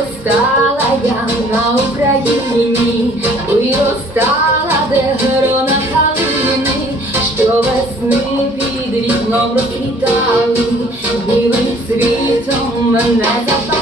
виростала я на Україні, виростала, де грона калини, що весни під вікном розквітали, білим світом мене запали.